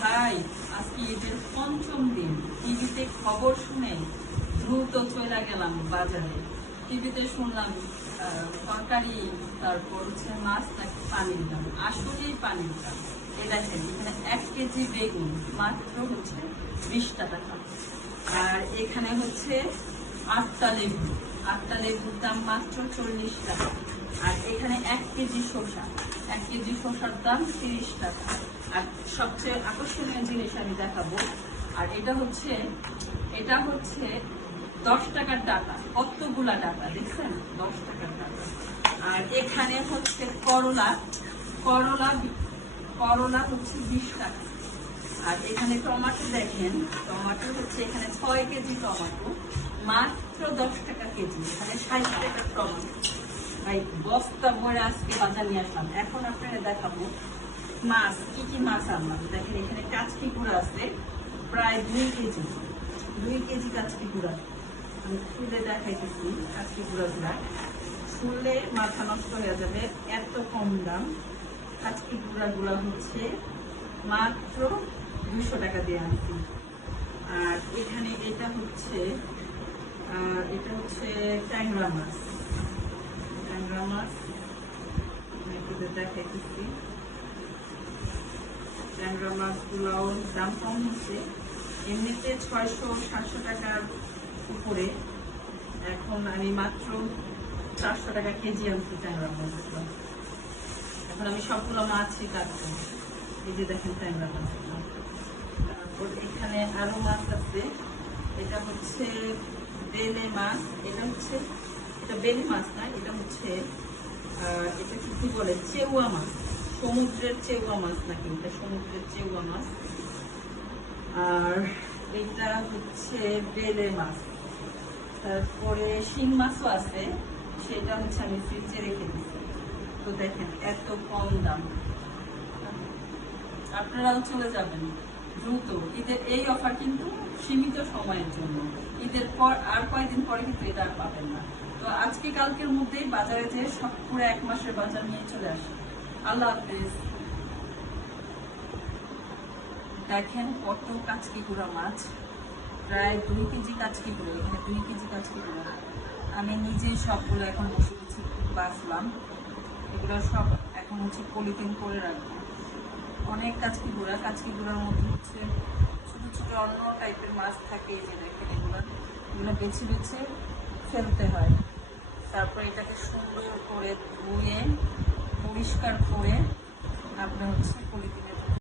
ভাই, আজকে ঈদের পঞ্চম দিন। টিভিতে খবর শুনে দ্রুত চলে গেলাম বাজারে। টিভিতে শুনলাম তরকারি তারপর হচ্ছে মাছ, নাকি পানির দাম। আসলেই পানির দাম। এই দেখেন, এখানে এক কেজি বেগুন মাত্র হচ্ছে বিশ টাকা। আর এখানে হচ্ছে আটটা লেবু। আটটা লেবুর দাম মাত্র চল্লিশ টাকা। আর এখানে এক কেজি শসা। এক কেজি শসার দাম তিরিশ টাকা। আর সবচেয়ে আকর্ষণীয় জিনিস আমি দেখাবো। আর এটা হচ্ছে এটা হচ্ছে দশ টাকার টাকা কতগুলা টাকা দেখছেন? দশ টাকার টাকা আর এখানে হচ্ছে করলা। করলা করলা হচ্ছে বিশ টাকা। আর এখানে টমেটো দেখেন। টমেটো হচ্ছে এখানে ছয় কেজি টমেটো। মাত্র দশ টাকা কেজি এখানে ষাট টাকার টমেটো ভাই, বস্তা ভরে আজকে বাজার নিয়ে আসলাম। এখন আপনারা দেখাবো মাছ, কি কি মাছ আনলাম। দেখেন, এখানে কাচকি গুঁড়া আছে, প্রায় দুই কেজি। দুই কেজি কাচকি গুঁড়া। আমি খুলে দেখাইতেছি কাচকি গুঁড়াগুলা শুনলে মাথা নষ্ট হয়ে যাবে, এত কম দাম। কাচকি গুঁড়াগুলা হচ্ছে মাত্র দুশো টাকা দিয়ে আনছি। আর এখানে এটা হচ্ছে এটা হচ্ছে ট্যাংরা মাছ। ট্যাংরা মাছ। একটু দেখাইতেছি। ট্যাংরা মাছগুলোও দাম কম হচ্ছে। এমনিতে ছয়শো, সাতশো টাকার উপরে। এখন আমি মাত্র চারশো টাকা কেজি আনছি ট্যাংরা মাছগুলো। এখন আমি সবগুলো মাছই কাটবো। এই যে দেখেন ট্যাংরা মাছগুলো। এখানে আরও মাছ আছে। এটা হচ্ছে বেলে মাছ, এটা হচ্ছে, এটা বেলে মাছ না, এটা হচ্ছে এটা কি কি বলে? চেউয়া মাছ, সমুদ্রের চেউয়া মাছ নাকি এটা সমুদ্রের চেউয়া মাছ। আর এটা হচ্ছে বেলে মাছ। তারপরে শিং মাছও আছে, সেটা হচ্ছে আমি ফ্রিজে রেখে দিচ্ছি তো দেখেন, এত কম দাম। আপনারাও চলে যাবেন। দ্রুত। ঈদের এই অফার কিন্তু সীমিত সময়ের জন্য। ঈদের পর আর কয়েকদিন পরে কিন্তু এটা আর পাবেন না। তো আজকে কালকের মধ্যেই বাজারে যেয়ে সব পুরো এক মাসের বাজার নিয়ে চলে আসে আল্লাহ হাফেজ। দেখেন কত কাচকি গুঁড়া মাছ। প্রায় দুই কেজি কাচকি গুঁড়ো এখানে দুই কেজি কাচকি গুঁড়ো আমি নিজেই সবগুলো এখন বসে বসে বাঁচলাম। এগুলো সব এখন হচ্ছে পলিথিন করে রাখব। অনেক কাচকি গুঁড়া কাচকি গুঁড়ার মধ্যে হচ্ছে ছোটো ছোটো অন্য টাইপের মাছ থাকে যে দেখেন এগুলো। এগুলো বেছে বেছে ফেলতে হয়। তারপরে এটাকে সুন্দর করে ধুয়ে, পরিষ্কার করে আপনি হচ্ছে পলিথিনে